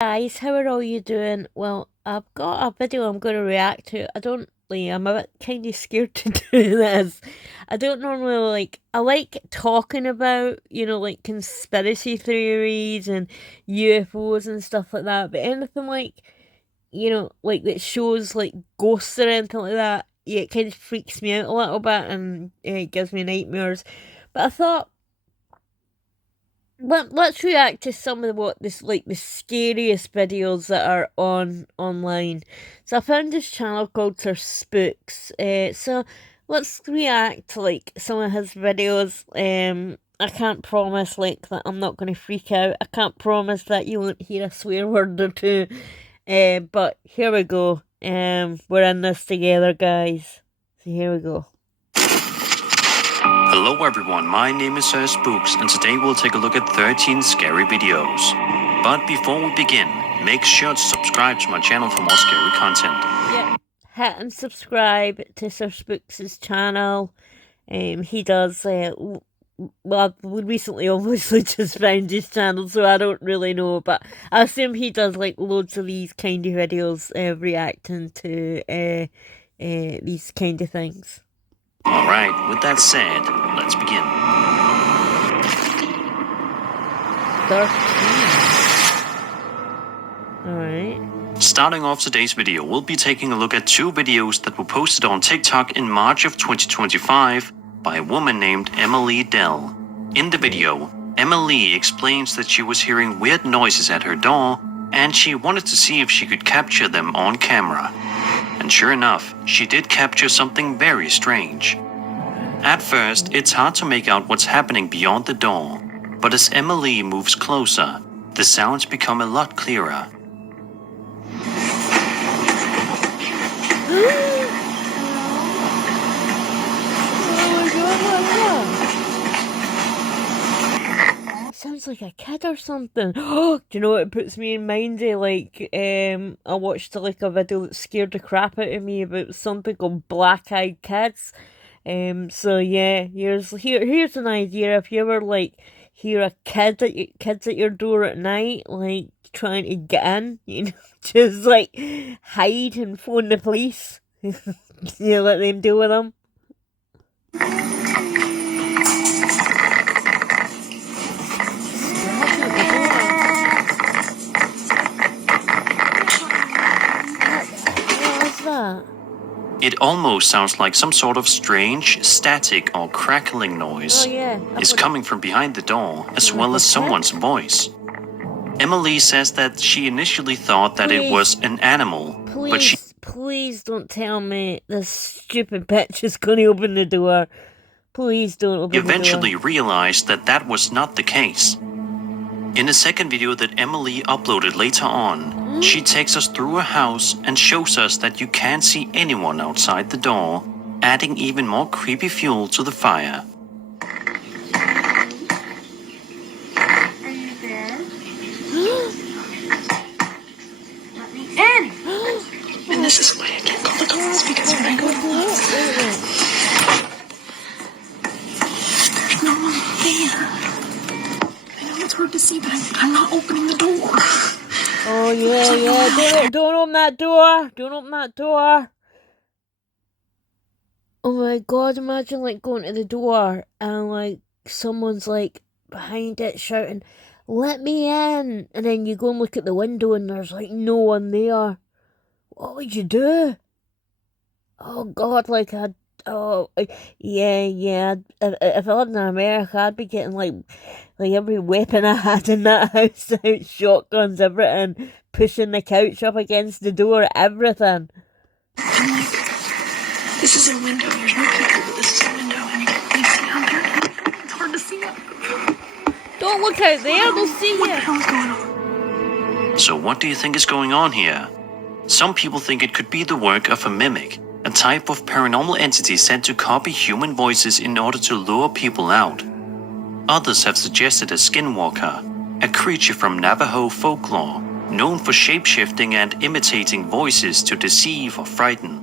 Guys, how are all you doing? Well, I've got a video I'm going to react to. I'm a bit kind of scared to do this. I don't normally I like talking about, like conspiracy theories and UFOs and stuff like that, but anything like that shows like ghosts or anything like that, yeah, it kind of freaks me out a little bit and it gives me nightmares. But I thought, let's react to some of the scariest videos that are online. So I found this channel called Sir Spooks. So let's react to like some of his videos. I can't promise like that I'm not going to freak out. I can't promise that you won't hear a swear word or two. But here we go. We're in this together, guys. So here we go. Hello everyone, my name is Sir Spooks and today we'll take a look at 13 scary videos. But before we begin, make sure to subscribe to my channel for more scary content. Yep, hit and subscribe to Sir Spooks' channel. He does, well, we recently obviously just found his channel, so I don't really know, but I assume he does like loads of these kind of videos, reacting to these kind of things. Alright, with that said, let's begin. 13. Alright. Starting off today's video, we'll be taking a look at two videos that were posted on TikTok in March of 2025 by a woman named Emily Dell. In the video, Emily explains that she was hearing weird noises at her door and she wanted to see if she could capture them on camera. And sure enough, she did capture something very strange. At first, it's hard to make out what's happening beyond the door, but as Emily moves closer, the sounds become a lot clearer. Sounds like a kid or something. Oh, do you know what it puts me in mind of? I watched like a video that scared the crap out of me about something called Black Eyed Kids. So yeah, here's an idea. If you ever like hear a kids at your door at night, like trying to get in, just like hide and phone the police. Let them deal with them. It almost sounds like some sort of strange static or crackling noise is coming from behind the door, as well as someone's voice. Emily says that she initially thought that it was an animal, but please don't tell me this stupid bitch is going to open the door. Please don't open the door. Eventually realized that that was not the case. In a second video that Emily uploaded later on, she takes us through a house and shows us that you can't see anyone outside the door, adding even more creepy fuel to the fire. Are you there? Let me in! And this is why I can't call the cops, because when I go to the there's no one there. It's hard to see, but I'm not opening the door. Oh yeah. Don't open that door. Don't open that door. Oh my god, imagine like going to the door and like someone's like behind it shouting, "Let me in!" And then you go and look at the window and there's like no one there. What would you do? Oh god, yeah. If I lived in America, I'd be getting like every weapon I had in that house out, shotguns, everything, pushing the couch up against the door, everything. I'm like, this is a window. There's no people, but this is a window, and you can see out there. It's hard to see it. Don't look out there; they'll see you. What the hell is going on? So what do you think is going on here? Some people think it could be the work of a mimic, a type of paranormal entity sent to copy human voices in order to lure people out. Others have suggested a skinwalker, a creature from Navajo folklore, known for shapeshifting and imitating voices to deceive or frighten.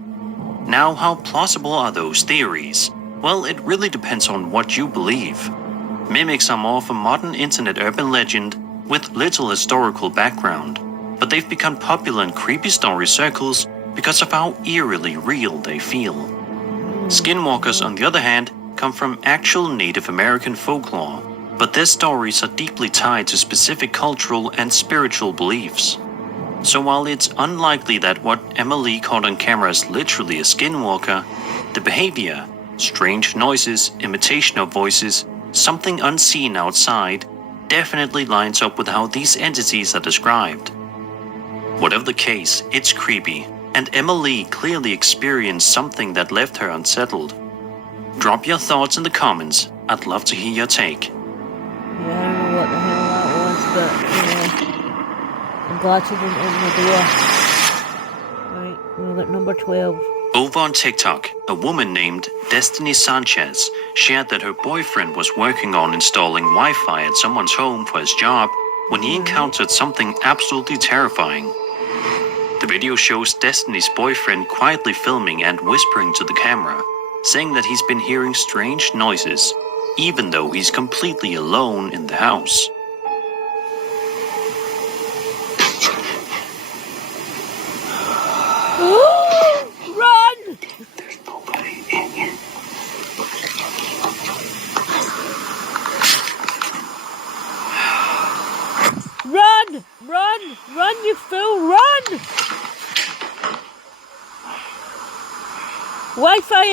Now, how plausible are those theories? Well, it really depends on what you believe. Mimics are more of a modern internet urban legend with little historical background. but they've become popular in creepy story circles because of how eerily real they feel. Skinwalkers, on the other hand, come from actual Native American folklore, but their stories are deeply tied to specific cultural and spiritual beliefs. So while it's unlikely that what Emily caught on camera is literally a skinwalker, the behavior, strange noises, imitation of voices, something unseen outside, definitely lines up with how these entities are described. Whatever the case, it's creepy, and Emily clearly experienced something that left her unsettled. Drop your thoughts in the comments, I'd love to hear your take. Yeah, I don't know what the hell that was, but I'm glad she didn't open the door. Right, we're at number 12. Over on TikTok, a woman named Destiny Sanchez shared that her boyfriend was working on installing Wi-Fi at someone's home for his job when he encountered something absolutely terrifying. The video shows Destiny's boyfriend quietly filming and whispering to the camera, saying that he's been hearing strange noises, even though he's completely alone in the house. Run! There's nobody in here. Run! Run! Run, you fool! Run! Wi-Fi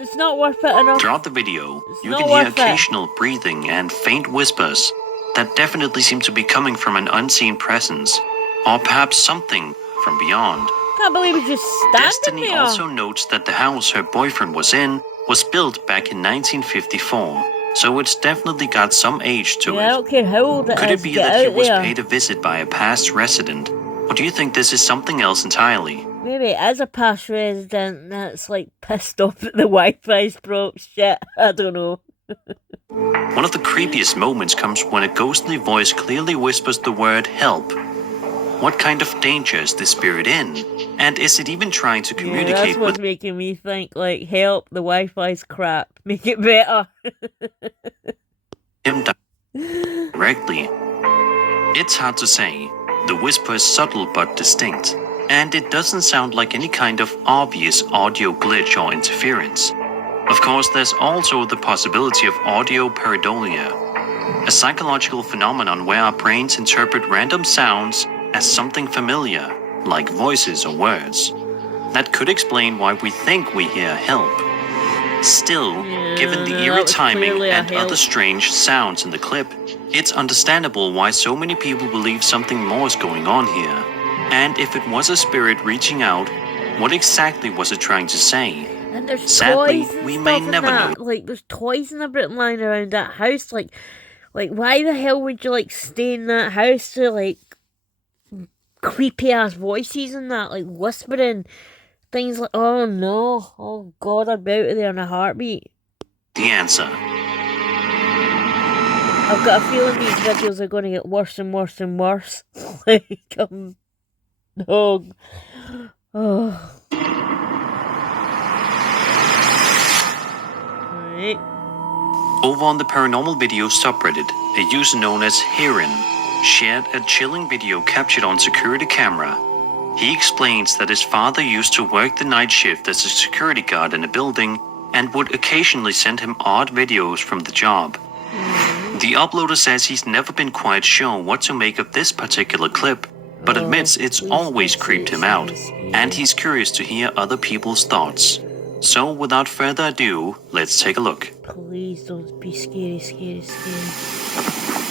it's not worth it enough. Throughout the video, you not can hear worth it. occasional breathing and faint whispers that definitely seem to be coming from an unseen presence, or perhaps something from beyond. Can't believe he's just standing Destiny there. also notes that the house her boyfriend was in was built back in 1954, so it's definitely got some age to Yeah, I it. don't care how old it Could is, it be get that he out was there. paid a visit by a past resident, or do you think this is something else entirely? Maybe it is a past resident that's like pissed off that the Wi-Fi's broke. Shit, I don't know. One of the creepiest moments comes when a ghostly voice clearly whispers the word help. What kind of danger is this spirit in? And is it even trying to Yeah, communicate that's what's with making me think, like, help, the Wi-Fi's crap. Make it better. him directly? It's hard to say. The whisper is subtle but distinct, and it doesn't sound like any kind of obvious audio glitch or interference. Of course, there's also the possibility of audio pareidolia, a psychological phenomenon where our brains interpret random sounds as something familiar, like voices or words. That could explain why we think we hear help. Still, given the Yeah, eerie that was timing clearly a and help. other strange sounds in the clip, it's understandable why so many people believe something more is going on here. And if it was a spirit reaching out, what exactly was it trying to say? And there's Sadly, toys and we stuff may in never that. know. Like, there's toys and everything lying around that house. Like, why the hell would you, like, stay in that house to, like, creepy-ass voices and that, like, whispering things like, oh, no. Oh, God, I'd be out of there in a heartbeat. The answer. I've got a feeling these videos are going to get worse and worse and worse. Like, oh. Alright. Over on the Paranormal Videos subreddit, a user known as Heron shared a chilling video captured on security camera. He explains that his father used to work the night shift as a security guard in a building and would occasionally send him odd videos from the job. The uploader says he's never been quite sure what to make of this particular clip, but admits it's please always don't say creeped it's him out, scary. and he's curious to hear other people's thoughts. So without further ado, let's take a look. Please don't be scary, scary, scary.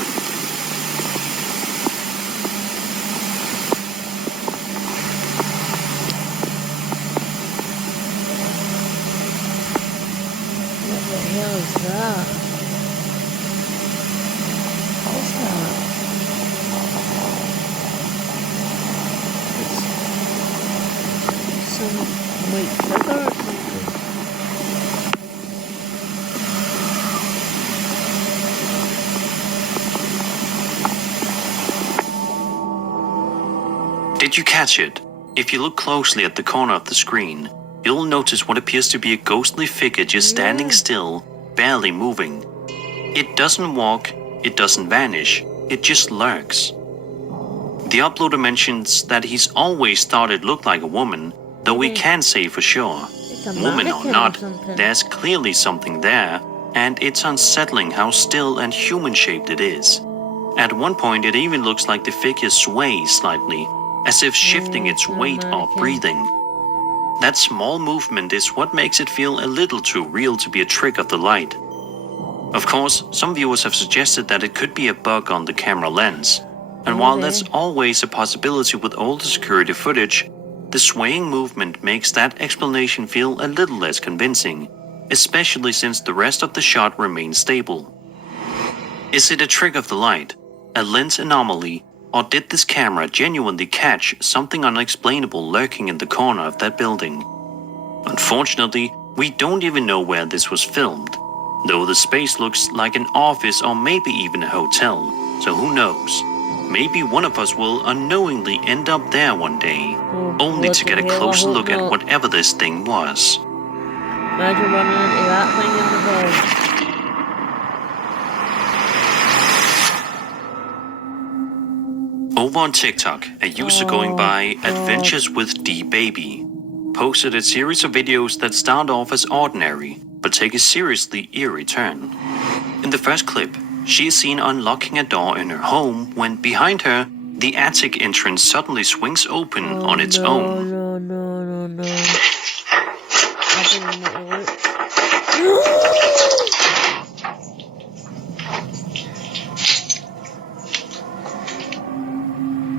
What the hell is that? What's that? It's some white figure or something. Did you catch it? If you look closely at the corner of the screen, you'll notice what appears to be a ghostly figure just standing still, barely moving. It doesn't walk, it doesn't vanish, it just lurks. The uploader mentions that he's always thought it looked like a woman, though we can't say for sure. It's a Woman or mannequin not, something. there's clearly something there, and it's unsettling how still and human-shaped it is. At one point it even looks like the figure sways slightly, as if shifting its a weight or mannequin. breathing. That small movement is what makes it feel a little too real to be a trick of the light. Of course, some viewers have suggested that it could be a bug on the camera lens. And while that's always a possibility with older security footage, the swaying movement makes that explanation feel a little less convincing, especially since the rest of the shot remains stable. Is it a trick of the light, a lens anomaly, or did this camera genuinely catch something unexplainable lurking in the corner of that building? Unfortunately, we don't even know where this was filmed, though the space looks like an office or maybe even a hotel, so who knows? Maybe one of us will unknowingly end up there one day, only to get a closer look at whatever this thing was. Imagine running into that thing in the head. Over on TikTok, a user going by Adventures with D-Baby posted a series of videos that start off as ordinary, but take a seriously eerie turn. In the first clip, she is seen unlocking a door in her home when behind her, the attic entrance suddenly swings open on its own. No. I didn't know it.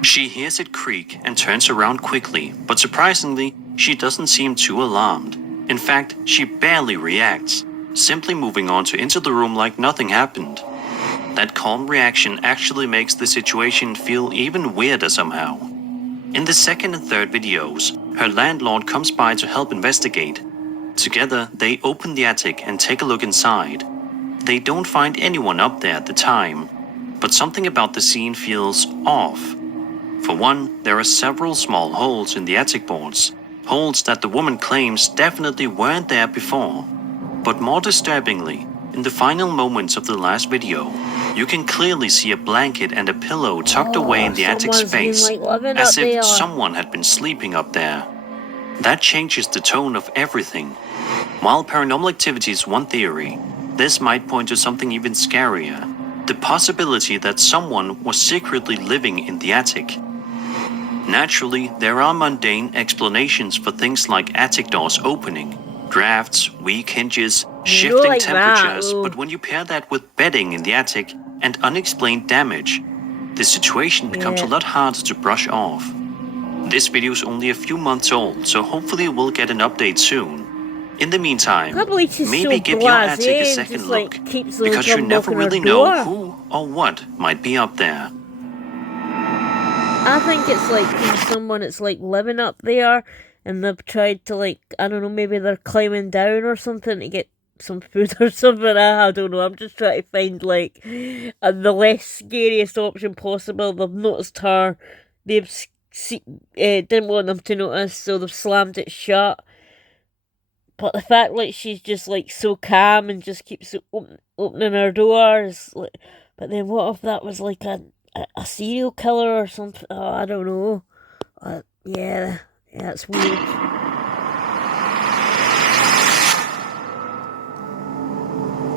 She hears it creak and turns around quickly, but surprisingly, she doesn't seem too alarmed. In fact, she barely reacts, simply moving on to enter the room like nothing happened. That calm reaction actually makes the situation feel even weirder somehow. In the second and third videos, her landlord comes by to help investigate. Together, they open the attic and take a look inside. They don't find anyone up there at the time, but something about the scene feels off. For one, there are several small holes in the attic boards, holes that the woman claims definitely weren't there before. But more disturbingly, in the final moments of the last video, you can clearly see a blanket and a pillow tucked away in the attic space, as if someone had been sleeping up there. That changes the tone of everything. While paranormal activity is one theory, this might point to something even scarier, the possibility that someone was secretly living in the attic. Naturally, there are mundane explanations for things like attic doors opening, drafts, weak hinges, shifting temperatures, but when you pair that with bedding in the attic and unexplained damage, the situation becomes a lot harder to brush off. This video is only a few months old, so hopefully we'll get an update soon. In the meantime, maybe give your attic a second look, because you never really know who or what might be up there. I think it's like when someone that's like living up there and they've tried to like, I don't know, maybe they're climbing down or something to get some food or something. I don't know. I'm just trying to find like the less scariest option possible. They've noticed her. They've didn't want them to notice, so they've slammed it shut. But the fact like she's just like so calm and just keeps opening her doors, like, but then what if that was like a serial killer or something? Oh, I don't know. Yeah, it's weird.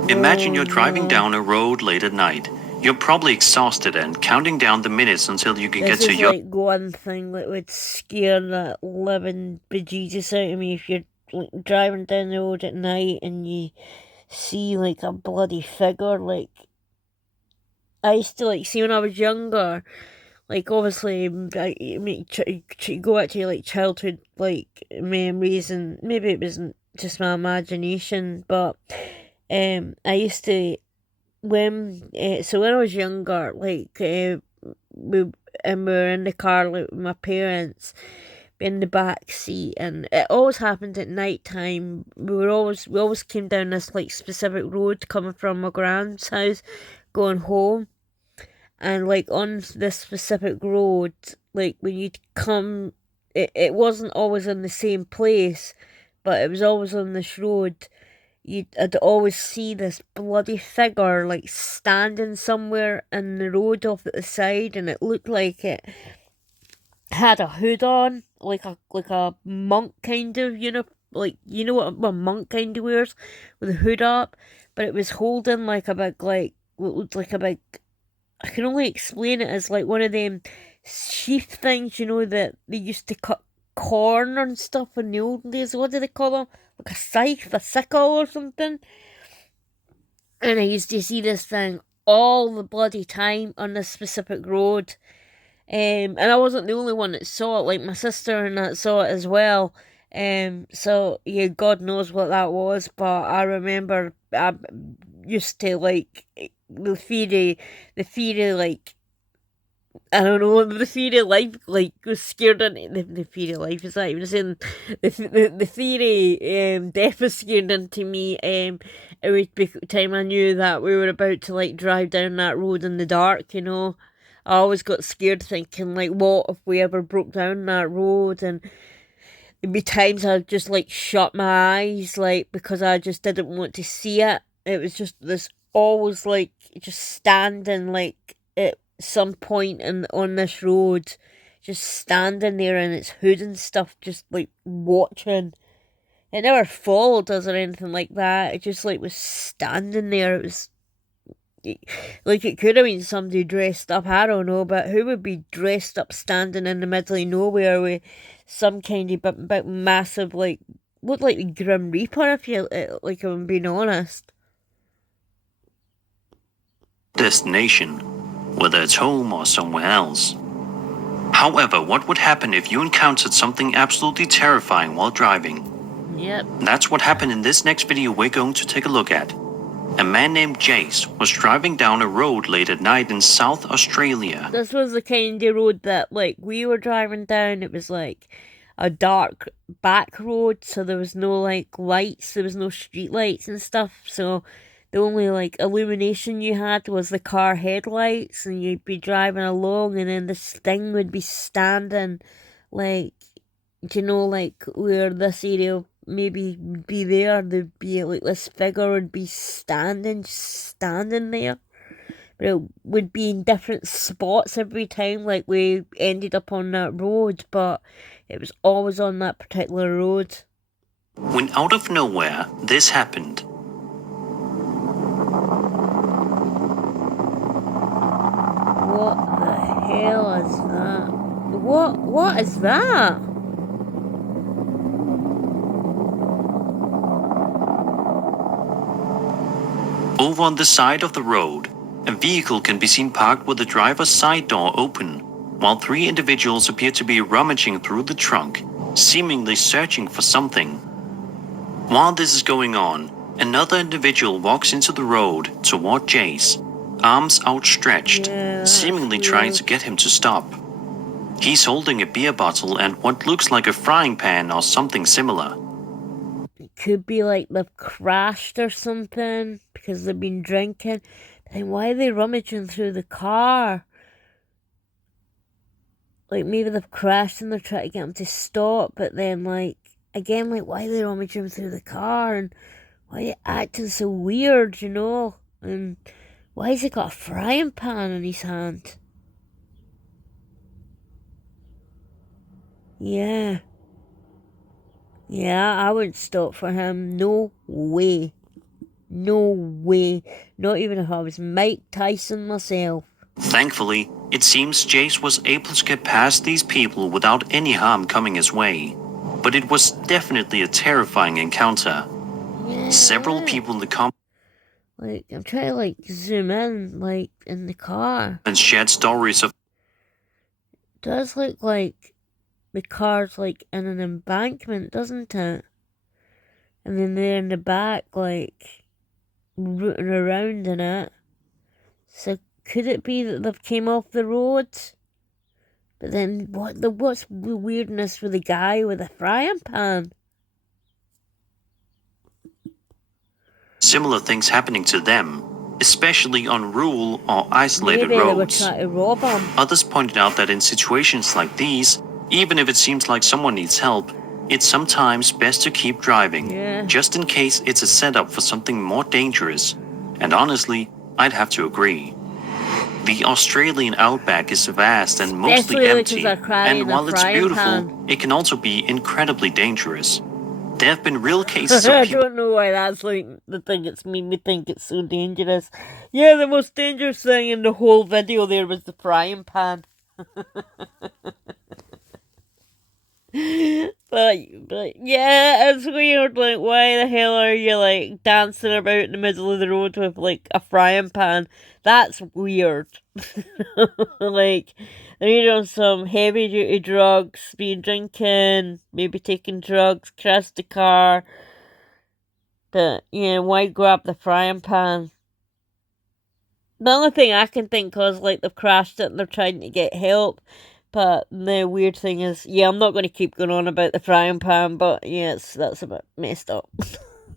Imagine you're driving down a road late at night. You're probably exhausted and counting down the minutes until you can get to your... This is like one thing that would scare the living bejesus out of me if you're like driving down the road at night and you see like a bloody figure. Like, I used to like see when I was younger, like obviously I mean, go back to your like childhood like memories, and maybe it wasn't just my imagination, but I used to when I was younger, like we were in the car like with my parents in the back seat, and it always happened at night time. We always came down this like specific road coming from my grand's house going home. And like on this specific road, like when you'd come, it wasn't always in the same place, but it was always on this road. I'd always see this bloody figure like standing somewhere in the road off at the side, and it looked like it had a hood on, like a monk kind of, like you know what a monk kind of wears, with a hood up, but it was holding like a big what looked like a big. I can only explain it as like one of them sheath things, that they used to cut corn and stuff in the old days. What do they call them? Like a scythe, a sickle or something. And I used to see this thing all the bloody time on this specific road. And I wasn't the only one that saw it, like my sister and that saw it as well. So yeah, God knows what that was, but I remember I used to like the theory, like I don't know, the theory of life, like was scared into the theory of life. Is that even saying the theory? Death was scared into me. Every time I knew that we were about to like drive down that road in the dark, I always got scared thinking like, what if we ever broke down that road? And there'd be times I'd just like shut my eyes, like because I just didn't want to see it. It was just this always like just standing like at some point on this road, just standing there in its hood and stuff, just like watching. It never followed us or anything like that. It just like was standing there. It was like it could have been somebody dressed up, I don't know, but who would be dressed up standing in the middle of nowhere with some kind of big massive, like, looked like the Grim Reaper, if like, I'm being honest. Destination, whether it's home or somewhere else. However, what would happen if you encountered something absolutely terrifying while driving? Yep. That's what happened in this next video we're going to take a look at. A man named Jace was driving down a road late at night in South Australia. This was the kind of road that, like, we were driving down. It was, like, a dark back road, so there was no, like, lights. There was no street lights and stuff, so the only, like, illumination you had was the car headlights, and you'd be driving along, and then this thing would be standing, like, like, where this area maybe be there, there'd be like this figure would be standing there, but it would be in different spots every time, like we ended up on that road, but it was always on that particular road. When out of nowhere, this happened. What the hell is that? What is that? Over on the side of the road, a vehicle can be seen parked with the driver's side door open, while three individuals appear to be rummaging through the trunk, seemingly searching for something. While this is going on, another individual walks into the road toward Jace, arms outstretched, seemingly trying to get him to stop. He's holding a beer bottle and what looks like a frying pan or something similar. Could be like they've crashed or something because they've been drinking. But then why are they rummaging through the car? Like maybe they've crashed and they're trying to get them to stop, but then like again, like why are they rummaging through the car and why are they acting so weird, And why has he got a frying pan in his hand? Yeah. Yeah, I wouldn't stop for him. No way. No way. Not even if I was Mike Tyson myself. Thankfully, it seems Jace was able to get past these people without any harm coming his way. But it was definitely a terrifying encounter. Yeah. Several people in the comments like, I'm trying to like zoom in, like in the car. and shared stories of It does look like the car's like in an embankment, doesn't it? And then they're in the back, like rooting around in it. So could it be that they've came off the road? But then what's the weirdness with the guy with the frying pan? similar things happening to them, especially on rural or isolated Maybe they were roads. trying to rob him. Others pointed out that in situations like these, even if it seems like someone needs help, it's sometimes best to keep driving, just in case it's a setup for something more dangerous. And honestly, I'd have to agree. The Australian outback is vast and mostly Especially empty, because they're crying and in a while it's frying beautiful, pan. it can also be incredibly dangerous. There have been real cases I of people don't know why that's like the thing that's made me think it's so dangerous. Yeah, the most dangerous thing in the whole video there was the frying pan. But yeah, it's weird. Like, why the hell are you like dancing about in the middle of the road with like a frying pan? That's weird. Like, you're on some heavy duty drugs, been drinking, maybe taking drugs, crashed the car. But yeah, why grab the frying pan? The only thing I can think of is like they've crashed it and they're trying to get help. But the weird thing is, yeah, I'm not going to keep going on about the frying pan, but yes, that's a bit messed up.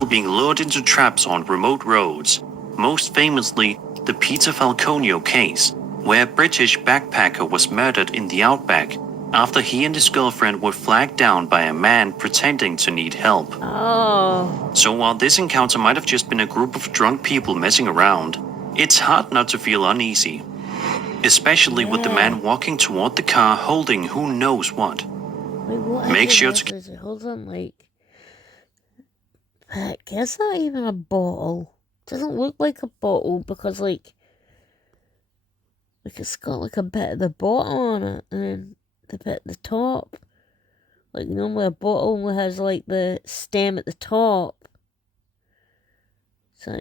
being lured into traps on remote roads, most famously the Peter Falconio case, where a British backpacker was murdered in the outback after he and his girlfriend were flagged down by a man pretending to need help. Oh. So while this encounter might have just been a group of drunk people messing around, it's hard not to feel uneasy. Especially with the man walking toward the car holding who knows what. Wait, what Make is sure this? to Is it? Hold on, like... Heck, is that even a bottle? Doesn't look like a bottle because, like it's got like a bit at the bottom on it and then the bit at the top. Like normally a bottle only has like the stem at the top. So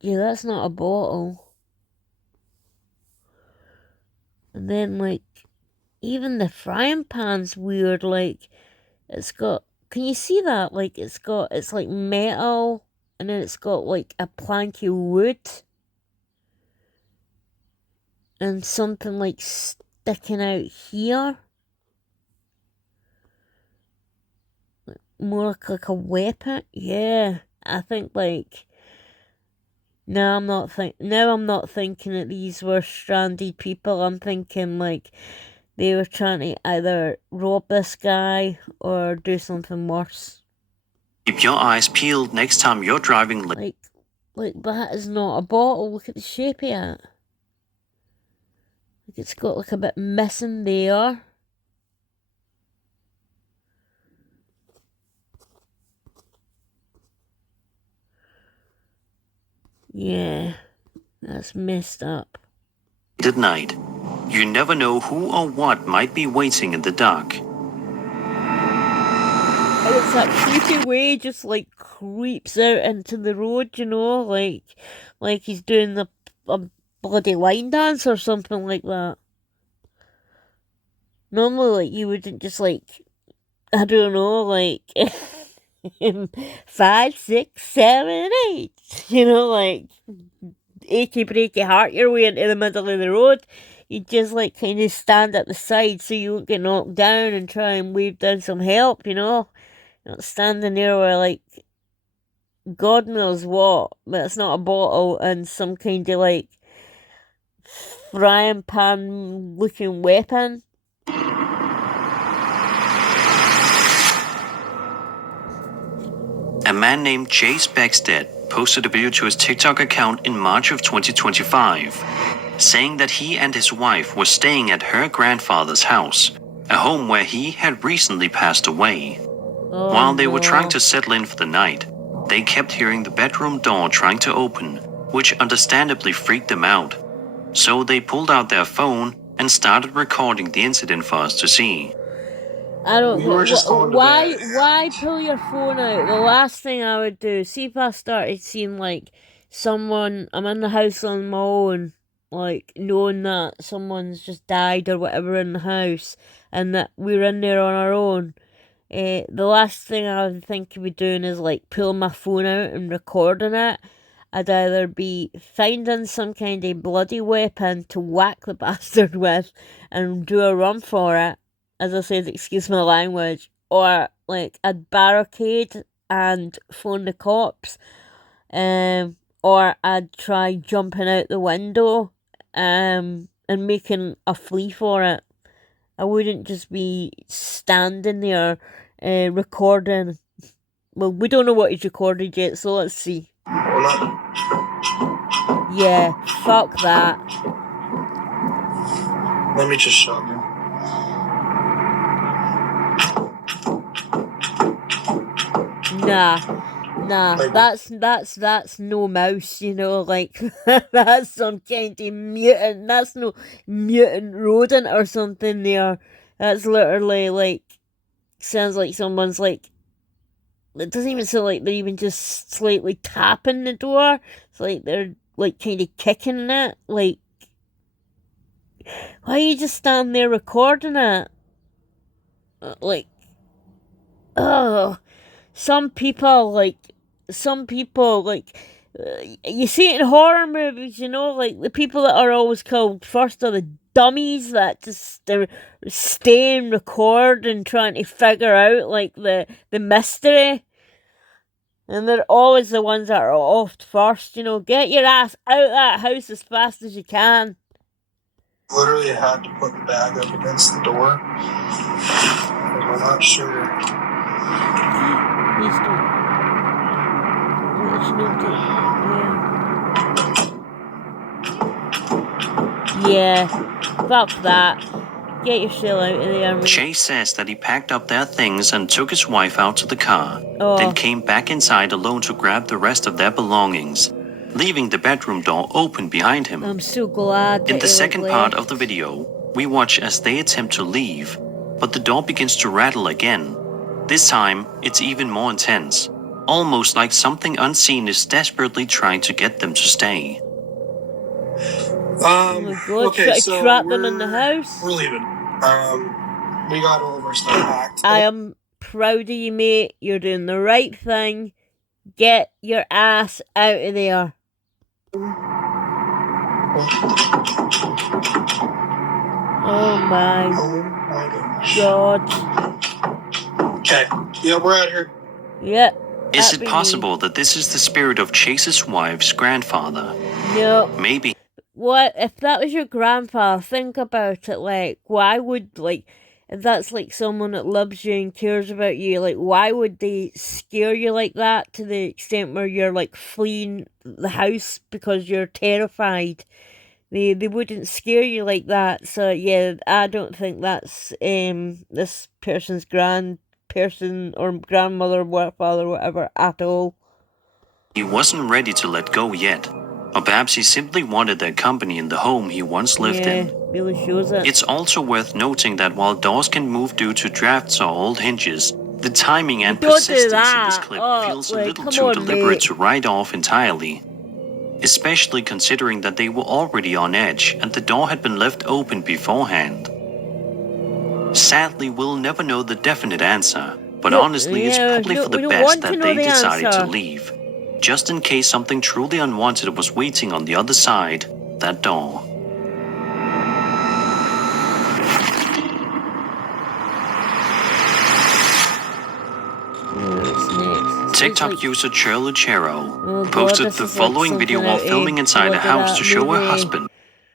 yeah, that's not a bottle. And then like even the frying pan's weird. Like it's got. Can you see that? Like it's like metal, and then it's got like a plank of wood. And something like sticking out here. More like a weapon. Yeah, I think like now I'm not thinking that these were stranded people. I'm thinking like they were trying to either rob this guy or do something worse. keep your eyes peeled next time you're driving. Like that is not a bottle. Look at the shape of it. Like it's got like a bit missing there. Yeah, that's messed up. At night, you never know who or what might be waiting in the dark. And it's that creepy way, just like creeps out into the road, you know, like he's doing a bloody line dance or something like that. Normally, like you wouldn't just like, I don't know, like 5, 6, 7, 8, you know, like achy breaky heart your way into the middle of the road. You just like kind of stand at the side so you won't get knocked down and try and wave down some help, you know. Not standing there where like God knows what, but it's not a bottle and some kind of like frying pan looking weapon. A man named Chase Beckstead posted a video to his TikTok account in March of 2025, saying that he and his wife were staying at her grandfather's house, a home where he had recently passed away. Oh, While they were trying no. to settle in for the night, they kept hearing the bedroom door trying to open, which understandably freaked them out. So they pulled out their phone and started recording the incident for us to see. I don't We were just going to why pull your phone out? The last thing I would do, see if I started seeing like someone, I'm in the house on my own, like knowing that someone's just died or whatever in the house and that we're in there on our own. The last thing I would think of be doing is like pulling my phone out and recording it. I'd either be finding some kind of bloody weapon to whack the bastard with and do a run for it, as I said, excuse my language, or like I'd barricade and phone the cops, or I'd try jumping out the window, and making a flee for it. I wouldn't just be standing there, recording. Well, we don't know what he's recorded yet, so let's see. Hola. Yeah, fuck that. Let me just show you. Nah, Like, that's no mouse, you know, like that's some kind of mutant. That's no mutant rodent or something there. That's literally like sounds like someone's like it doesn't even sound like they're even just slightly tapping the door. It's like they're like kind of kicking it. Like, why are you just standing there recording it? Like, oh, some people like you see it in horror movies, you know, like the people that are always called first are the dummies that just they're stay and record and trying to figure out like the mystery. And they're always the ones that are off first, you know. Get your ass out of that house as fast as you can. literally had to put the bag up against the door. Because we're not sure. Please don't. Yeah. Fuck that. Get your shit out of there. Chase says that he packed up their things and took his wife out to the car, Oh. then came back inside alone to grab the rest of their belongings, leaving the bedroom door open behind him. I'm so glad. In the second part of the video, we watch as they attempt to leave, but the door begins to rattle again. This time, it's even more intense, almost like something unseen is desperately trying to get them to stay. Oh my God, Okay, should I so trap them in the house? We're leaving. We got all of our stuff packed. I am proud of you, mate. You're doing the right thing. Get your ass out of there. Oh my gosh. God. Okay, yeah, we're out here. Yep. Is it possible that this is the spirit of Chase's wife's grandfather? No. Maybe. What if that was your grandfather? Think about it. Like, why would like if that's like someone that loves you and cares about you? Like, why would they scare you like that to the extent where you're like fleeing the house because you're terrified? They wouldn't scare you like that. So yeah, I don't think that's this person's person or grandmother, father, whatever at all. He wasn't ready to let go yet. Or perhaps he simply wanted their company in the home he once lived in. Really shows it. It's also worth noting that while doors can move due to drafts or old hinges, the timing and persistence in this clip feels a little too deliberate to write off entirely. Especially considering that they were already on edge and the door had been left open beforehand. Sadly, we'll never know the definite answer, but honestly, it's probably for the best that they decided to leave. Just in case something truly unwanted was waiting on the other side, that door. TikTok user Chero posted the following video while filming inside a house to show her husband.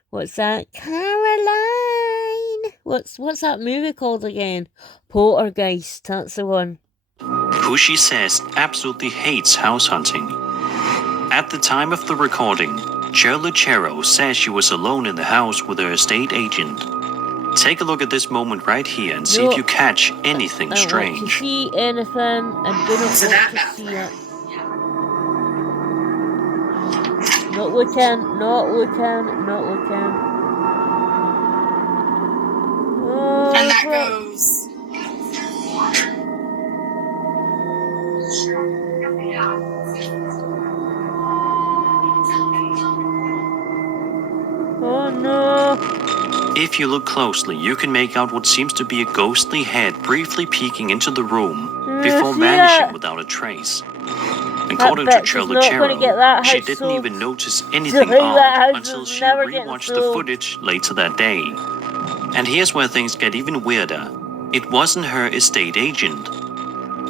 What's that? Caroline! What's that movie called again? Poltergeist, that's the one. Who she says absolutely hates house hunting. At the time of the recording, Chero says she was alone in the house with her estate agent. Take a look at this moment right here and see if you catch anything strange. I don't want to see anything. I do not want to see it. Not looking, not looking, not looking. Oh, and that goes. Oh no. If you look closely, you can make out what seems to be a ghostly head briefly peeking into the room before vanishing without a trace. According to Chero, she didn't even notice anything odd until she rewatched the footage later that day. And here's where things get even weirder. It wasn't her estate agent.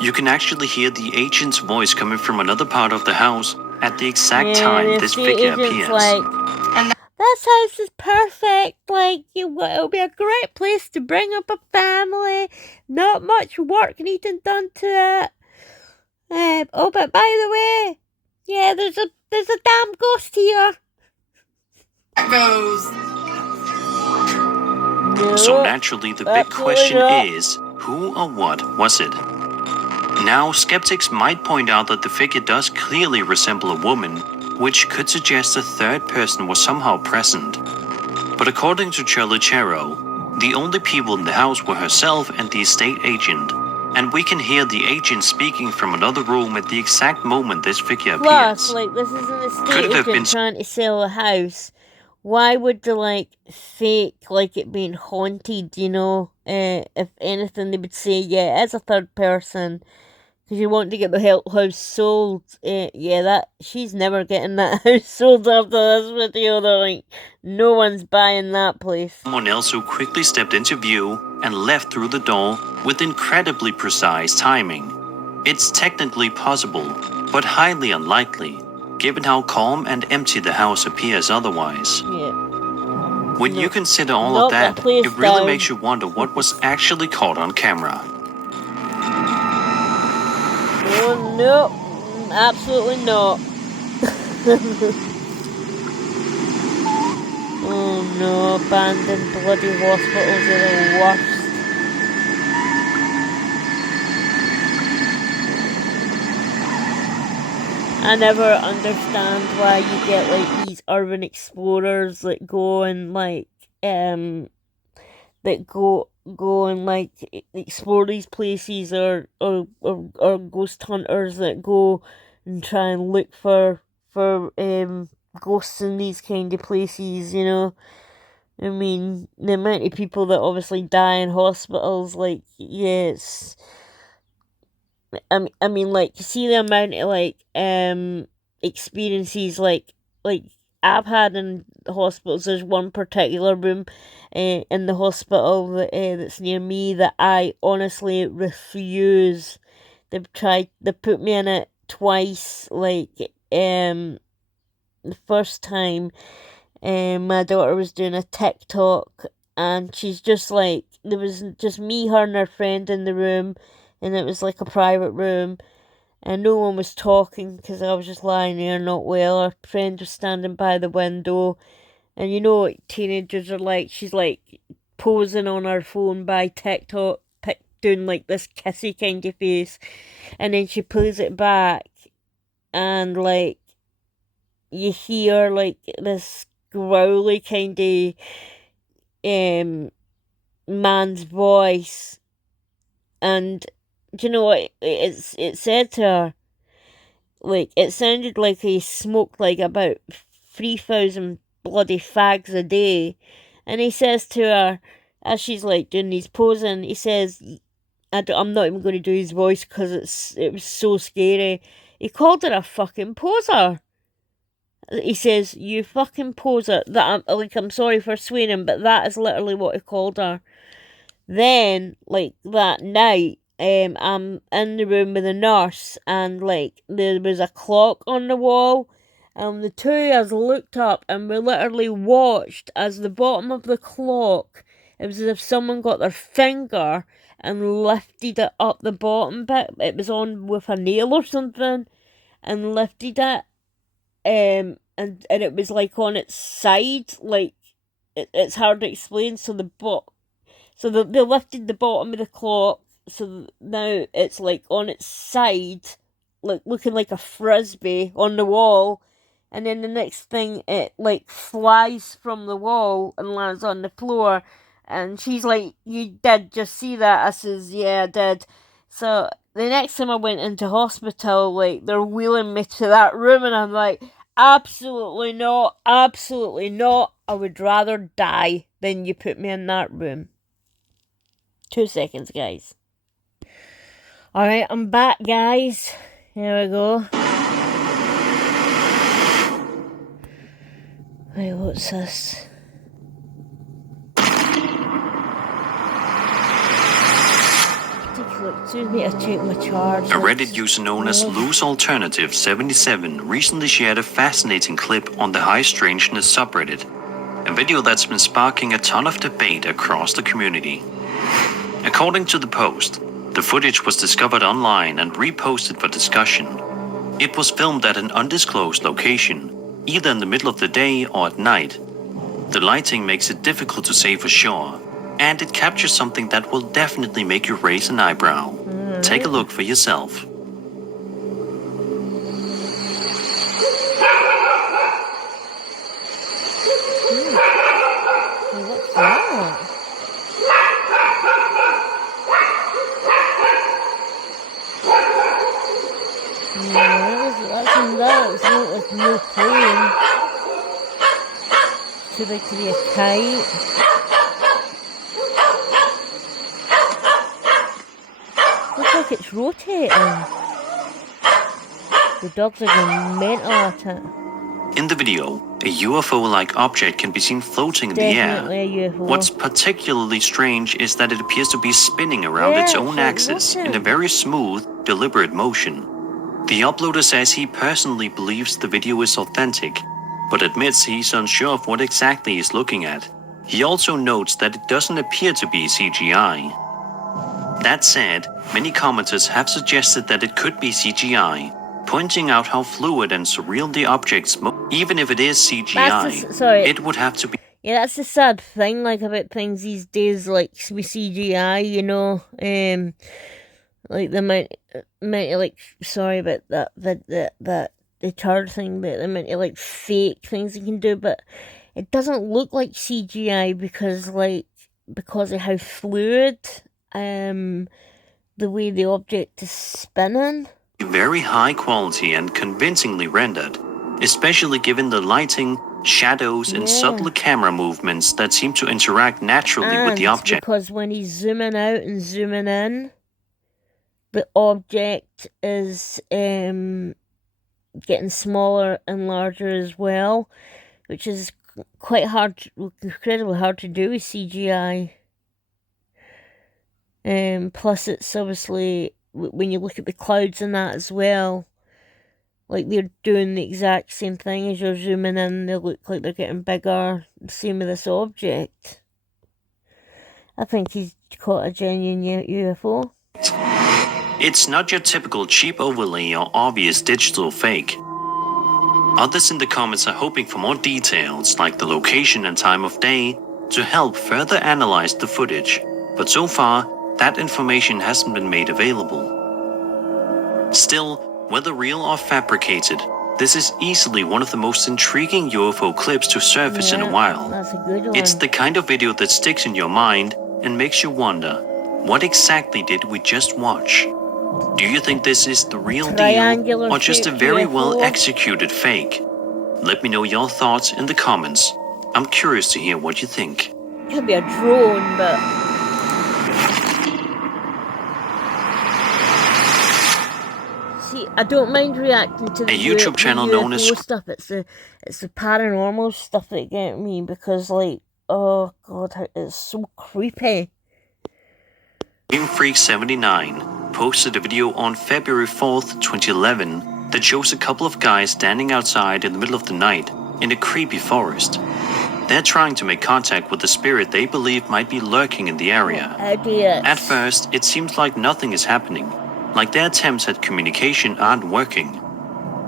You can actually hear the agent's voice coming from another part of the house at the exact time this figure appears. This house is perfect. Like, it'll be a great place to bring up a family. Not much work needing done to it. Oh, but by the way, yeah, there's a damn ghost here. Goes. No. So naturally, the big absolutely question not. is, who or what was it? Now, skeptics might point out that the figure does clearly resemble a woman, which could suggest a third person was somehow present. But according to Chero, the only people in the house were herself and the estate agent, and we can hear the agent speaking from another room at the exact moment this figure Plus, appears. like, this is an Could estate it have been agent trying to sell a house. Why would they, like, fake, like, it being haunted, you know? If anything, they would say, yeah, it's a third person. Because you want to get the house sold. Yeah, she's never getting that house sold after this video. They're like, no one's buying that place. someone else who quickly stepped into view and left through the door with incredibly precise timing? It's technically possible, but highly unlikely, given how calm and empty the house appears otherwise. Yeah. When you Nope. consider all Knock of that, that place it really down. makes you wonder what was actually caught on camera. Oh, no. Absolutely not. Oh no, abandoned bloody hospitals are the worst. I never understand why you get like these urban explorers that go and like that go and like explore these places, or ghost hunters that go and try and look for ghosts in these kind of places, you know. I mean, the amount of people that obviously die in hospitals, like, yes. I mean, like, see the amount of, like, experiences, like, I've had in hospitals. There's one particular room in the hospital that's near me that I honestly refuse. They put me in it twice, like, the first time my daughter was doing a TikTok, and she's just like, there was just me, her, and her friend in the room, and it was like a private room, and no one was talking because I was just lying there not well. Her friend was standing by the window, and you know what teenagers are like. She's like posing on her phone by TikTok, doing like this kissy kind of face, and then she pulls it back, and like you hear like this growly kind of man's voice, and do you know what it said to her? Like, it sounded like he smoked like about 3,000 bloody fags a day, and he says to her, as she's like doing these posing, he says, I'm not even going to do his voice because it was so scary. He called her a fucking poser. He says, "You fucking poser." I'm sorry for swearing, but that is literally what he called her. Then, like, that night, I'm in the room with the nurse, and like there was a clock on the wall, and the two of us looked up, and we literally watched as the bottom of the clock. It was as if someone got their finger and lifted it up the bottom bit. It was on with a nail or something, and lifted it. And it was like on its side, like it's hard to explain. So they lifted the bottom of the clock, so now it's like on its side, like looking like a frisbee on the wall, and then the next thing it like flies from the wall and lands on the floor, and she's like, "You did just see that?" I says, "Yeah, I did." So the next time I went into hospital, like, they're wheeling me to that room, and I'm like, absolutely not, absolutely not. I would rather die than you put me in that room. 2 seconds, guys. Alright, I'm back, guys. Here we go. Wait, what's this? Excuse me, I check my charge. A Reddit user known as Loose Alternative 77 recently shared a fascinating clip on the High Strangeness subreddit, a video that's been sparking a ton of debate across the community. According to the post, the footage was discovered online and reposted for discussion. It was filmed at an undisclosed location, either in the middle of the day or at night, The lighting makes it difficult to say for sure, and it captures something that will definitely make you raise an eyebrow. Take a look for yourself. What's that? That's not like no plane. Too big to be a kite. Looks like it's rotating. The dogs are going mental at it. In the video, a UFO-like object can be seen floating in Definitely the air. a UFO. What's particularly strange is that it appears to be spinning around its own axis in a very smooth, deliberate motion. The uploader says he personally believes the video is authentic, but admits he's unsure of what exactly he's looking at. He also notes that it doesn't appear to be CGI. That said, many commenters have suggested that it could be CGI, pointing out how fluid and surreal the objects even if it is CGI, it would have to be. Yeah, that's the sad thing, like, about things these days, like, with CGI, you know, like, the amount of, like, sorry about that, the turd thing, but the amount of, like, fake things you can do, but it doesn't look like CGI because of how fluid, the way the object is spinning. Very high quality and convincingly rendered, especially given the lighting, shadows, and subtle camera movements that seem to interact naturally with the object. Because when he's zooming out and zooming in, the object is getting smaller and larger as well, which is quite hard, incredibly hard to do with CGI. Plus, it's obviously, when you look at the clouds and that as well, like, they're doing the exact same thing as you're zooming in. They look like they're getting bigger. Same with this object. I think he's caught a genuine UFO. It's not your typical cheap overlay or obvious digital fake. Others in the comments are hoping for more details, like the location and time of day, to help further analyze the footage. But so far, that information hasn't been made available. Still, whether real or fabricated, this is easily one of the most intriguing UFO clips to surface in a while. That's a good one. It's the kind of video that sticks in your mind and makes you wonder, what exactly did we just watch? Do you think this is the real deal or just a very well executed fake? Let me know your thoughts in the comments. I'm curious to hear what you think. It could be a drone, but... See, I don't mind reacting to the YouTube channel known as stuff. It's the paranormal stuff that get me, because, like, oh god, it's so creepy. Freak79 posted a video on February 4th, 2011 that shows a couple of guys standing outside in the middle of the night in a creepy forest. They're trying to make contact with the spirit they believe might be lurking in the area. Idiots. At first, it seems like nothing is happening, like their attempts at communication aren't working.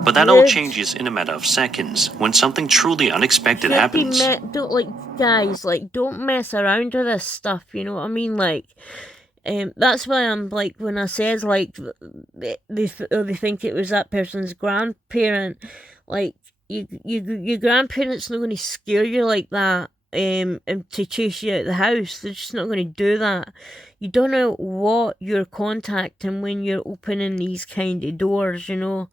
But that all changes in a matter of seconds when something truly unexpected happens. Don't mess around with this stuff, you know what I mean? Like, that's why I'm like, when I said, like, they think it was that person's grandparent, like, your grandparents not going to scare you like that, and to chase you out of the house. They're just not going to do that. You don't know what you're contacting when you're opening these kind of doors, you know.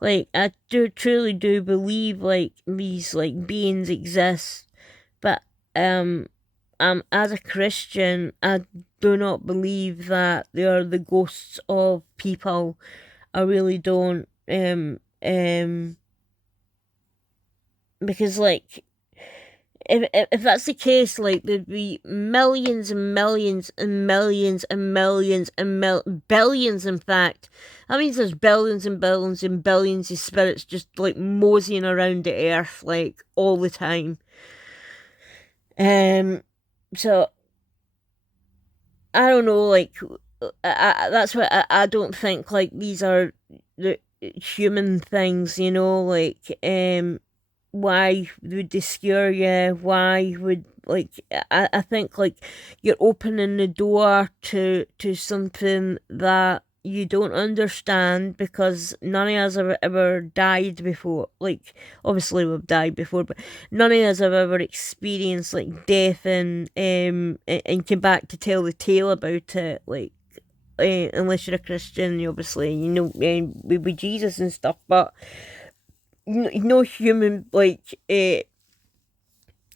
Like, I truly do believe, like, these, like, beings exist, but as a Christian, I do not believe that they are the ghosts of people. I really don't. Because, like, if that's the case, like, there'd be millions and millions and millions and millions and billions, in fact. That means there's billions and billions and billions of spirits just, like, moseying around the earth, like, all the time. So, I don't know, like, that's why I don't think, like, these are the human things, you know, like, why would they scare you? Why would, like, I think, like, you're opening the door to something that you don't understand, because none of us have ever died before. Like, obviously we've died before, but none of us have ever experienced, like, death and came back to tell the tale about it. Like, unless you're a Christian, obviously, you know, with Jesus and stuff, but no human, like,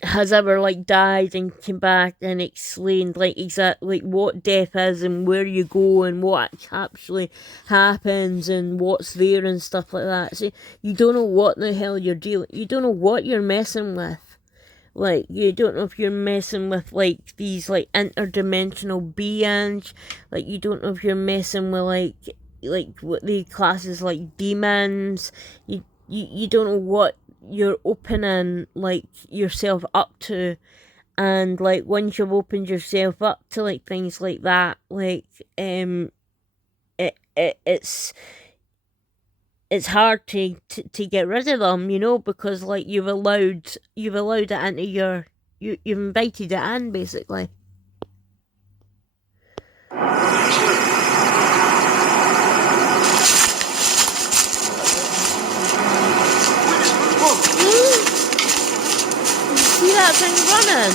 has ever, like, died and came back and explained, like, exactly, like, what death is and where you go and what actually happens and what's there and stuff like that. So you don't know what the hell you're dealing. You don't know what you're messing with. Like, you don't know if you're messing with, like, these, like, interdimensional beings. Like, you don't know if you're messing with, like what the classes, like, demons. You don't know what you're opening, like, yourself up to. And, like, once you've opened yourself up to, like, things like that, like, it's hard to get rid of them, you know, because, like, you've allowed it into you've invited it in, basically. See that thing running?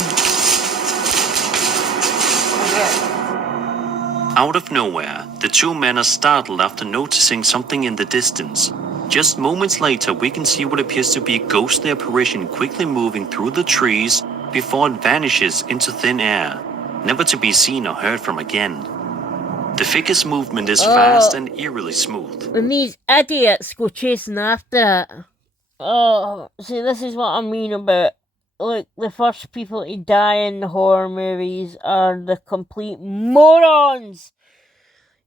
Out of nowhere, the two men are startled after noticing something in the distance. Just moments later, we can see what appears to be a ghostly apparition quickly moving through the trees before it vanishes into thin air, never to be seen or heard from again. The figure's movement is fast and eerily smooth. And these idiots go chasing after it. Oh, see, this is what I mean about, like, the first people to die in the horror movies are the complete morons.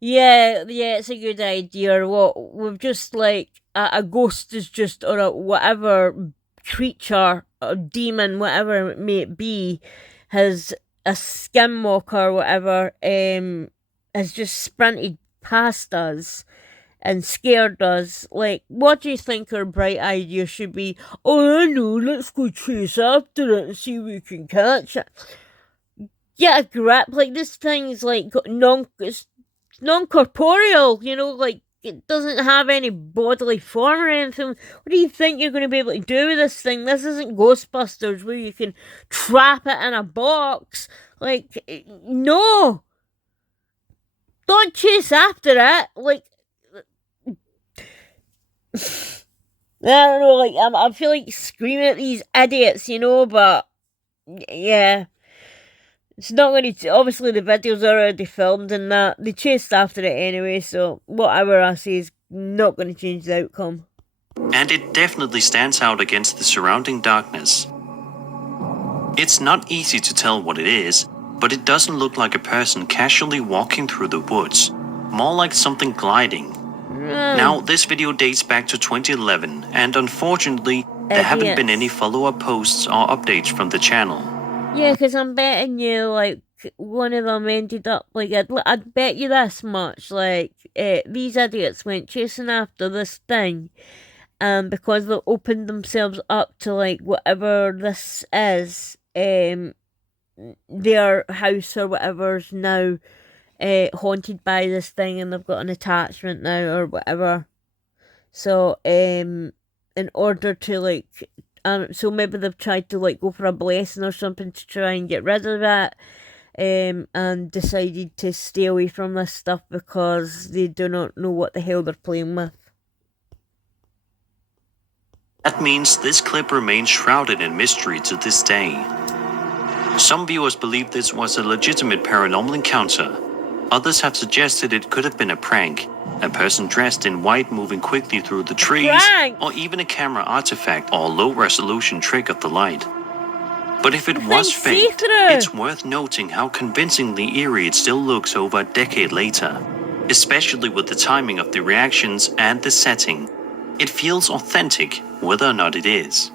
Yeah, it's a good idea. What, we've just, like, a ghost is just, or a whatever creature, or demon, whatever it may be, has a skinwalker or whatever, has just sprinted past us and scared us. Like, what do you think our bright idea should be? Oh, I know, let's go chase after it and see if we can catch it. Get a grip. Like, this thing's, like, it's non-corporeal, you know, like, it doesn't have any bodily form or anything. What do you think you're going to be able to do with this thing? This isn't Ghostbusters where you can trap it in a box. Like, no! Don't chase after it. Like, I don't know, like, I feel like screaming at these idiots, you know, but, yeah. It's not going to, obviously the video's already filmed and that, they chased after it anyway, so whatever I say is not going to change the outcome. And it definitely stands out against the surrounding darkness. It's not easy to tell what it is, but it doesn't look like a person casually walking through the woods, more like something gliding. Now, this video dates back to 2011, and unfortunately, there haven't been any follow-up posts or updates from the channel. Yeah, because I'm betting you, like, one of them ended up, like, I'd bet you this much, like, these idiots went chasing after this thing, and because they opened themselves up to, like, whatever this is, their house or whatever's now haunted by this thing, and they've got an attachment now or whatever. So in order to, like, so maybe they've tried to, like, go for a blessing or something to try and get rid of it, and decided to stay away from this stuff because they do not know what the hell they're playing with. That means this clip remains shrouded in mystery to this day. Some viewers believe this was a legitimate paranormal encounter. Others have suggested it could have been a prank, a person dressed in white moving quickly through the trees, or even a camera artifact or low-resolution trick of the light. But if it was fake, it's worth noting how convincingly eerie it still looks over a decade later, especially with the timing of the reactions and the setting. It feels authentic, whether or not it is.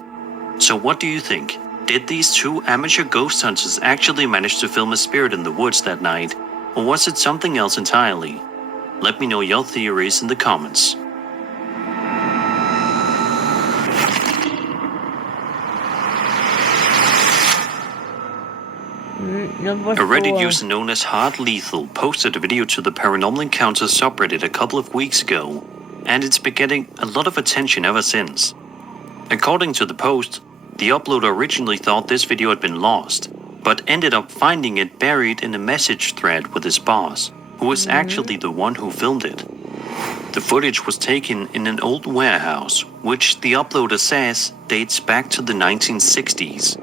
So what do you think? Did these two amateur ghost hunters actually manage to film a spirit in the woods that night? Or was it something else entirely? Let me know your theories in the comments. Number A Reddit 4. user known as Hard Lethal posted a video to the Paranormal Encounters subreddit a couple of weeks ago, and it's been getting a lot of attention ever since. According to the post, the uploader originally thought this video had been lost, but ended up finding it buried in a message thread with his boss, who was actually the one who filmed it. The footage was taken in an old warehouse, which the uploader says dates back to the 1960s.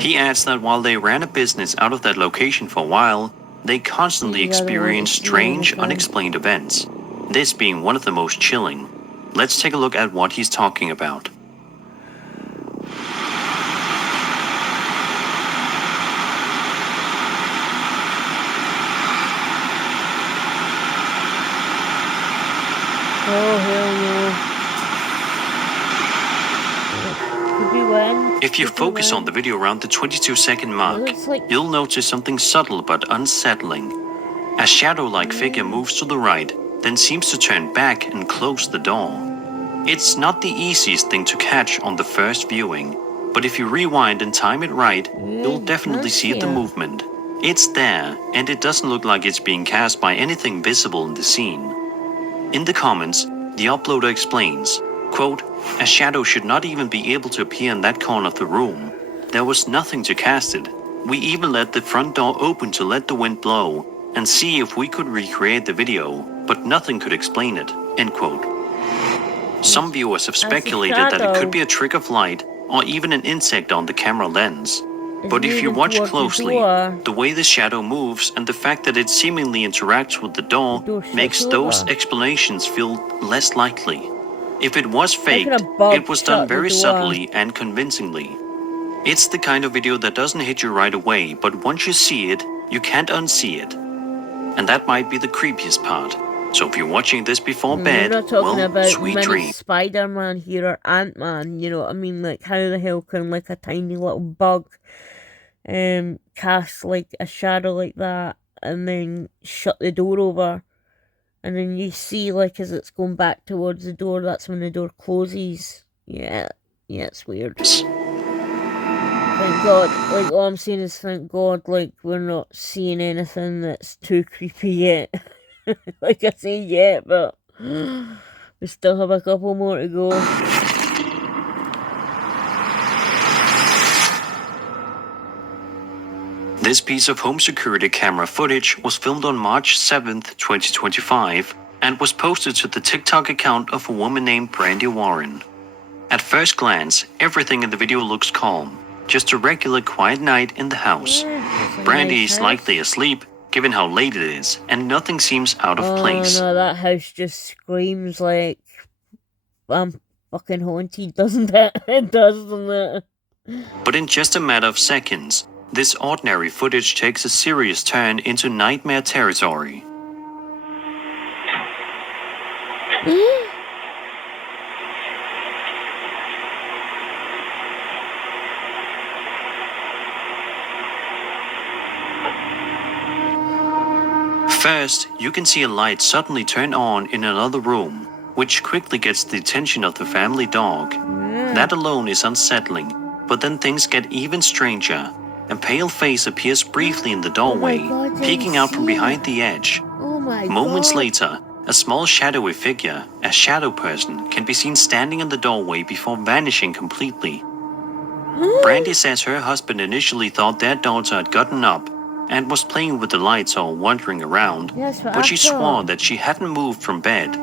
He adds that while they ran a business out of that location for a while, they constantly experienced strange, unexplained events, this being one of the most chilling. Let's take a look at what he's talking about. Oh, hell no. Could be when. If you focus on the video around the 22-second mark, you'll notice something subtle but unsettling. A shadow-like figure moves to the right, then seems to turn back and close the door. It's not the easiest thing to catch on the first viewing, but if you rewind and time it right, you'll definitely see the movement. It's there, and it doesn't look like it's being cast by anything visible in the scene. In the comments, the uploader explains, quote, "A shadow should not even be able to appear in that corner of the room. There was nothing to cast it. We even let the front door open to let the wind blow and see if we could recreate the video, but nothing could explain it." End quote. Some viewers have speculated that it could be a trick of light or even an insect on the camera lens. But if you watch closely, the way the shadow moves and the fact that it seemingly interacts with the door makes those explanations feel less likely. If it was faked, it was done very subtly and convincingly. It's the kind of video that doesn't hit you right away, but once you see it, you can't unsee it. And that might be the creepiest part. So if you're watching this before bed, we're not talking well, about sweet mini dreams. Spider-Man here or Ant-Man, you know what I mean? Like, how the hell can, like, a tiny little bug cast, like, a shadow like that and then shut the door over? And then you see, like, as it's going back towards the door, that's when the door closes. Yeah, it's weird. Thank God, like, all I'm saying is thank God, like, we're not seeing anything that's too creepy yet. Like I say yet, but we still have a couple more to go. This piece of home security camera footage was filmed on March 7th, 2025, and was posted to the TikTok account of a woman named Brandy Warren. At first glance, everything in the video looks calm, just a regular quiet night in the house. Brandy is likely asleep, given how late it is, and nothing seems out of place. Oh no, that house just screams like I'm fucking haunted, doesn't it? It does, doesn't it? But in just a matter of seconds, this ordinary footage takes a serious turn into nightmare territory. First, you can see a light suddenly turn on in another room, which quickly gets the attention of the family dog. That alone is unsettling, but then things get even stranger. A pale face appears briefly in the doorway, peeking out from behind the edge. Oh my Moments God. later, a small shadowy figure, a shadow person, can be seen standing in the doorway before vanishing completely. Brandy says her husband initially thought their daughter had gotten up and was playing with the lights or wandering around, but she swore that she hadn't moved from bed.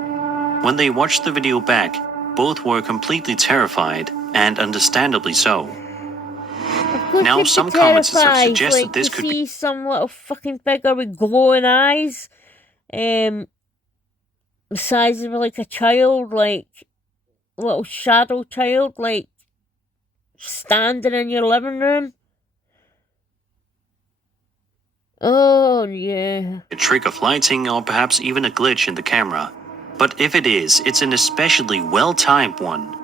When they watched the video back, both were completely terrified, and understandably so. Now, some commenters have suggested like, this to could see some little fucking figure with glowing eyes, the size of like a child, like little shadow child, like standing in your living room. Oh yeah. a trick of lighting or perhaps even a glitch in the camera. But if it is, it's an especially well-timed one.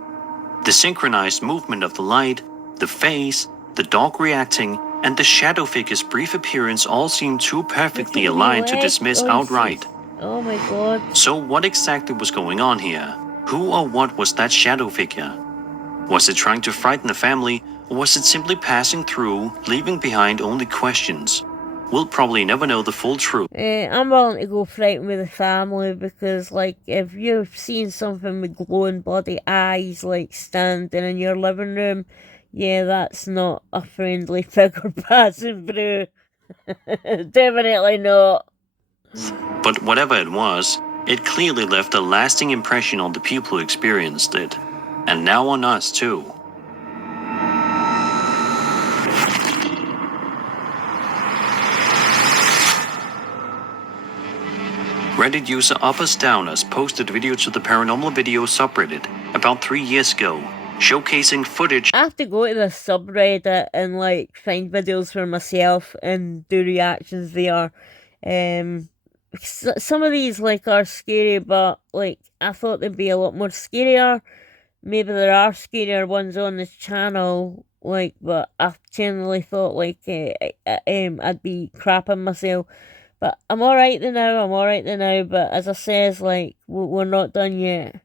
The synchronized movement of the light, the face, the dog reacting, and the shadow figure's brief appearance all seem too perfectly aligned to dismiss outright. Oh my God. So what exactly was going on here? Who or what was that shadow figure? Was it trying to frighten the family, or was it simply passing through, leaving behind only questions? We'll probably never know the full truth. I'm willing to go frighten with the family because, like, if you've seen something with glowing bloody eyes, like, standing in your living room, yeah, that's not a friendly figure passing through. Definitely not. But whatever it was, it clearly left a lasting impression on the people who experienced it. And now on us too. Reddit user Uppers Downers posted a video to the Paranormal Video subreddit about 3 years ago, showcasing footage. I have to go to this subreddit and, like, find videos for myself and do reactions there. Some of these, like, are scary, but, like, I thought they'd be a lot more scarier. Maybe there are scarier ones on this channel, like, but I generally thought, like, I'd be crapping myself. But I'm alright now, but as I says, like, we're not done yet.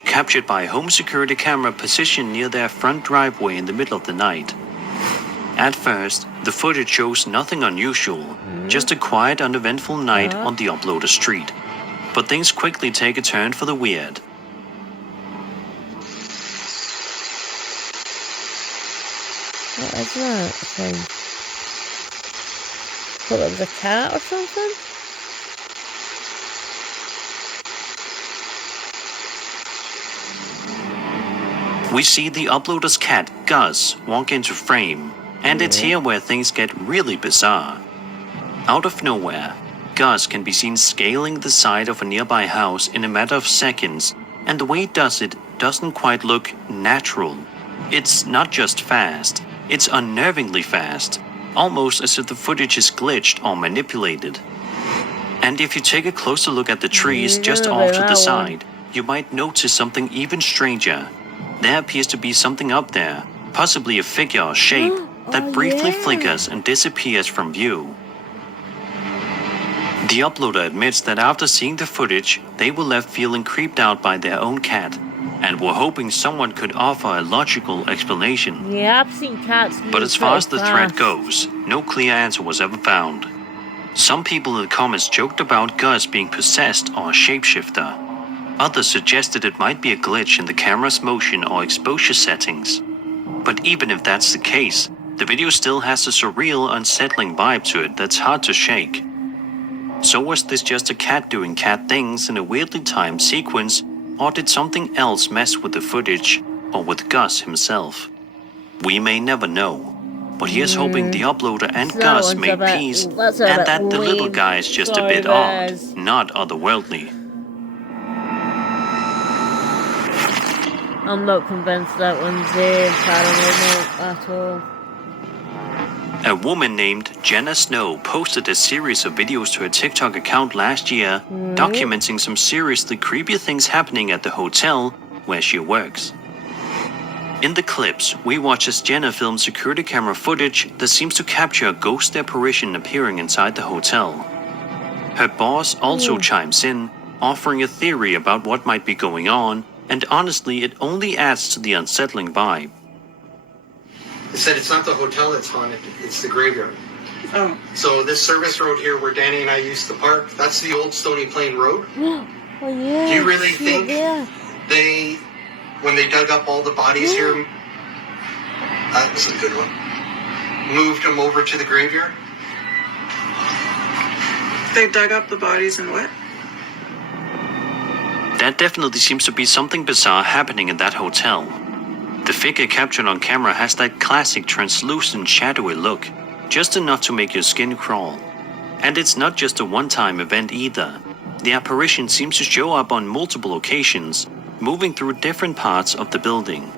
Captured by a home security camera positioned near their front driveway in the middle of the night. At first, the footage shows nothing unusual, just a quiet, uneventful night on the uploader street. But things quickly take a turn for the weird. What is that thing? Thought it was a cat or something? We see the uploader's cat, Gus, walk into frame, and it's here where things get really bizarre. Out of nowhere, Gus can be seen scaling the side of a nearby house in a matter of seconds, and the way he does it doesn't quite look natural. It's not just fast, it's unnervingly fast, almost as if the footage is glitched or manipulated. And if you take a closer look at the trees just off to the side, you might notice something even stranger. There appears to be something up there, possibly a figure or shape, that briefly flickers and disappears from view. The uploader admits that after seeing the footage, they were left feeling creeped out by their own cat, and were hoping someone could offer a logical explanation. Yeah, I've seen cats. But as far as the thread goes, no clear answer was ever found. Some people in the comments joked about Gus being possessed or a shapeshifter. Others suggested it might be a glitch in the camera's motion or exposure settings. But even if that's the case, the video still has a surreal, unsettling vibe to it that's hard to shake. So was this just a cat doing cat things in a weirdly timed sequence, or did something else mess with the footage, or with Gus himself? We may never know, but here's hoping the uploader and Gus make peace, and that the little guy is just a bit odd, not otherworldly. I'm not convinced that one's paranormal at all. A woman named Jenna Snow posted a series of videos to her TikTok account last year, documenting some seriously creepy things happening at the hotel where she works. In the clips, we watch as Jenna films security camera footage that seems to capture a ghost apparition appearing inside the hotel. Her boss also chimes in, offering a theory about what might be going on, and honestly, it only adds to the unsettling vibe. They said it's not the hotel that's haunted, it's the graveyard. Oh. So this service road here where Danny and I used to park, that's the old Stony Plain Road. Oh yeah. Do you really think they, when they dug up all the bodies here, that was a good one, moved them over to the graveyard? They dug up the bodies and what? There definitely seems to be something bizarre happening in that hotel. The figure captured on camera has that classic translucent shadowy look, just enough to make your skin crawl. And it's not just a one-time event either. The apparition seems to show up on multiple occasions, moving through different parts of the building.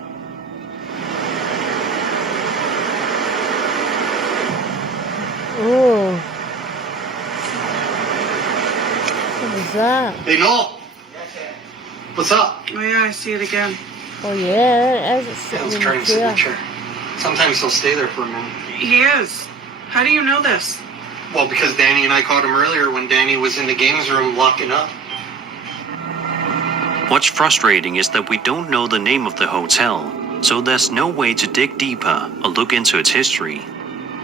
Oh. What was that? Hey, Noel! What's up? Oh yeah, I see it again. Oh yeah, it's I sitting was in trying the to sit in chair. the chair. Sometimes he'll stay there for a minute. He is. How do you know this? Well, because Danny and I caught him earlier when Danny was in the games room locking up. What's frustrating is that we don't know the name of the hotel, so there's no way to dig deeper or look into its history.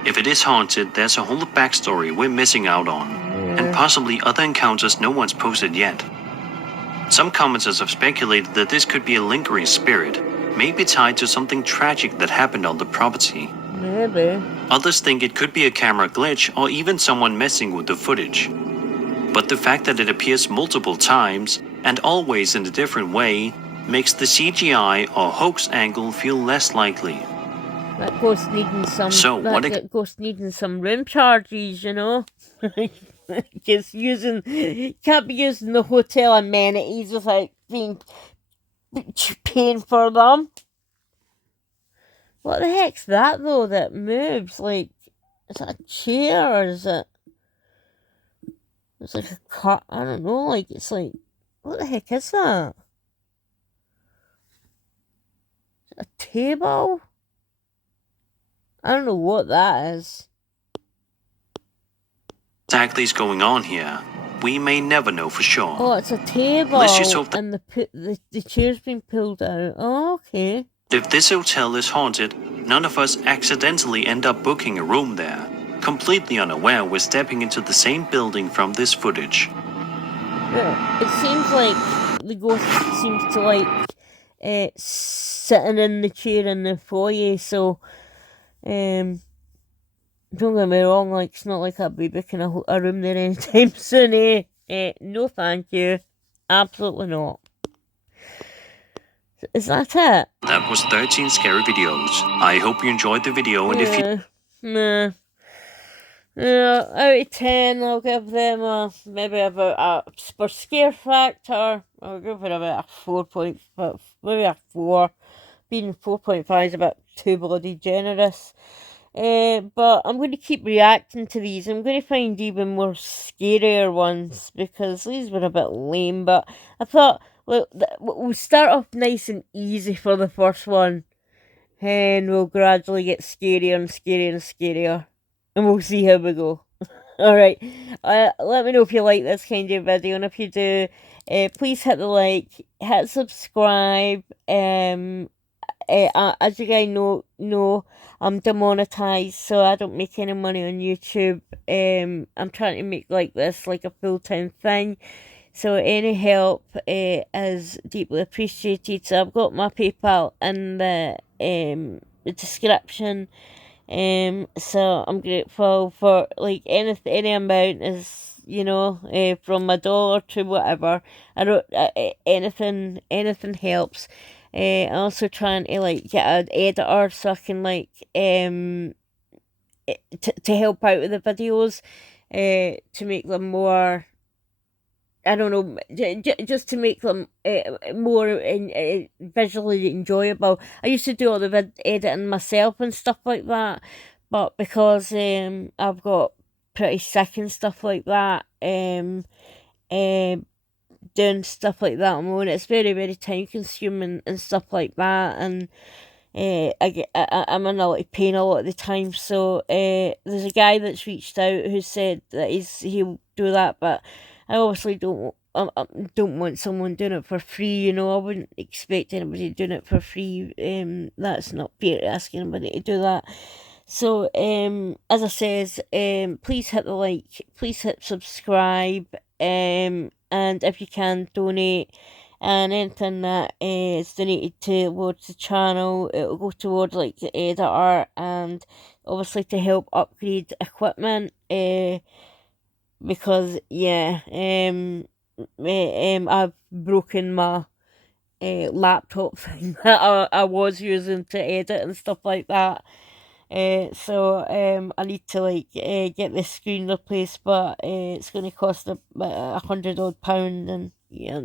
If it is haunted, there's a whole backstory we're missing out on, and possibly other encounters no one's posted yet. Some commenters have speculated that this could be a lingering spirit, maybe tied to something tragic that happened on the property. Maybe. Others think it could be a camera glitch or even someone messing with the footage. But the fact that it appears multiple times, and always in a different way, makes the CGI or hoax angle feel less likely. That ghost needing some. That ghost needing some room charges, you know. Just can't be using the hotel amenities without paying for them. What the heck's that though? That moves like, is that a chair or is it? It's like a car. I don't know. Like it's like, what the heck is that? Is it a table? I don't know what that is. Exactly is going on here. We may never know for sure. Oh, it's a table, and the chair's been pulled out. Oh, okay. If this hotel is haunted, none of us accidentally end up booking a room there, completely unaware we're stepping into the same building from this footage. Yeah, it seems like the ghost seems to like sitting in the chair in the foyer, so don't get me wrong, like, it's not like I'll be booking a room there anytime soon, no thank you. Absolutely not. Is that it? That was 13 scary videos. I hope you enjoyed the video, and if you... Nah. Yeah, out of 10, I'll give them maybe about for scare factor, I'll give it about a 4.5, maybe a 4. Being 4.5 is about too bloody generous. But I'm going to keep reacting to these. I'm going to find even more scarier ones because these were a bit lame. But I thought, look, we'll start off nice and easy for the first one, and we'll gradually get scarier and scarier and scarier, and we'll see how we go. Alright, let me know if you like this kind of video, and if you do, please hit the like, hit subscribe. As you guys know, I'm demonetized, so I don't make any money on YouTube. I'm trying to make like this like a full-time thing, so any help is deeply appreciated. So I've got my PayPal in the description. So I'm grateful for like any amount is, you know, from $1 to whatever. I don't anything helps. I'm also trying to like get an editor so I can like to help out with the videos, to make them more, I don't know, just to make them more visually enjoyable. I used to do all the editing myself and stuff like that, but because I've got pretty sick and stuff like that, doing stuff like that on my own, it's very, very time consuming and stuff like that, and I'm in a lot of pain a lot of the time. So there's a guy that's reached out who said that he'll do that, but I obviously don't want someone doing it for free, you know. I wouldn't expect anybody doing it for free. That's not fair to ask anybody to do that. So as I says, please hit the like, please hit subscribe, and if you can donate, and anything that is donated towards the channel, it'll go towards like the editor and obviously to help upgrade equipment, because yeah, I've broken my laptop thing that I was using to edit and stuff like that. So I need to like get this screen replaced, but it's going to cost £100 odd, and yeah,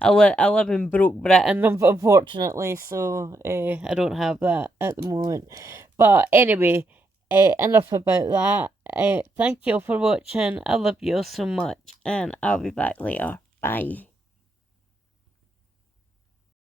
I live in broke Britain, unfortunately, so I don't have that at the moment. But anyway, enough about that. Thank you all for watching. I love you all so much, and I'll be back later. Bye.